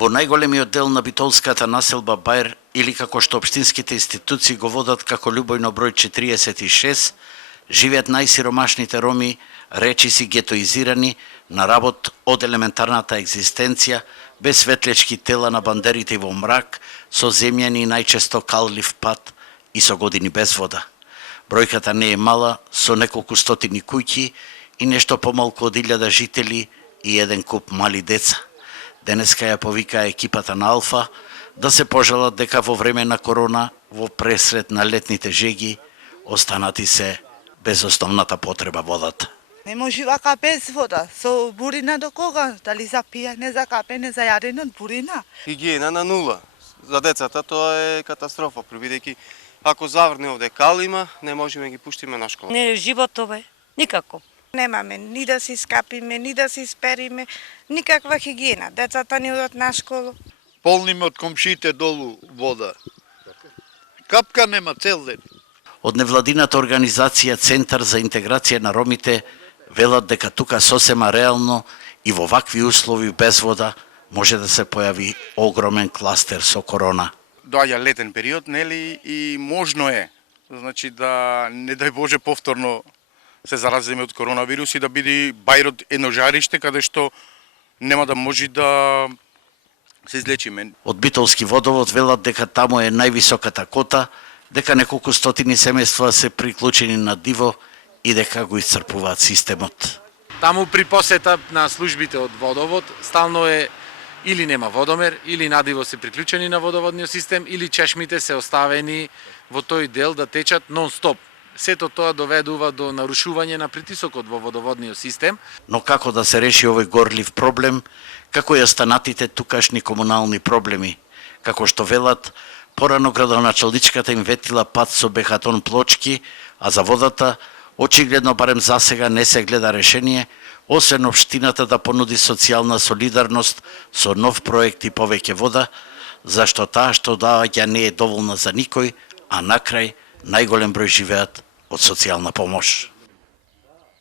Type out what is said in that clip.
Во најголемиот дел на битолската населба Бајер, или како што општинските институции го водат како Љубојно број 46, живеат најсиромашните роми, речиси гетоизирани, на работ од елементарната екзистенција, без светлечки тела на бандерите во мрак, со земјани и најчесто каллив пат и со години без вода. Бројката не е мала, со неколку стотини куќи и нешто помалку од 1000 жители и еден куп мали деца. Денеска ја повика екипата на Алфа да се пожелат дека во време на корона, во пресред на летните жеги, останати се без основната потреба водата. Не може вака без вода, со бурина до кога? Дали за пијање, за капење, за јадење од бурина? Хигиена на нула. За децата тоа е катастрофа, бидејќи ако заврне овде калима, не можеме ги пуштиме на школа. Не е животове, никако. Немаме ни да си скапиме, ни да си спериме, никаква хигиена. Децата ни одат на школа. Полниме од комшите долу вода. Капка нема цел ден. Од невладината организација Центар за интеграција на ромите велат дека тука сосема реално и во вакви услови без вода може да се појави огромен кластер со корона. Доаѓа летен период, нели, и можно е, значи да не дај Боже повторно се заразиме од коронавирус и да биде Бајрот едно жариште каде што нема да може да се излечиме. Од Битолски водовод велат дека таму е највисоката кота, дека неколку стотини семејства се приклучени на диво и дека го исцрпуваат системот. Таму при посета на службите од водовод стално е или нема водомер, или надиво се приклучени на водоводниот систем, или чешмите се оставени во тој дел да течат нон-стоп. Сето тоа доведува до нарушување на притисокот во водоводниот систем. Но како да се реши овој горлив проблем, како и останатите тукашни комунални проблеми? Како што велат, порано градоначалничката им ветила пат со бехатон плочки, а за водата очигледно барем засега не се гледа решение, освен општината да понуди социјална солидарност со нов проект и повеќе вода, зашто таа што доаѓа не е доволна за никој, а накрај најголем број живеат од социјална помош.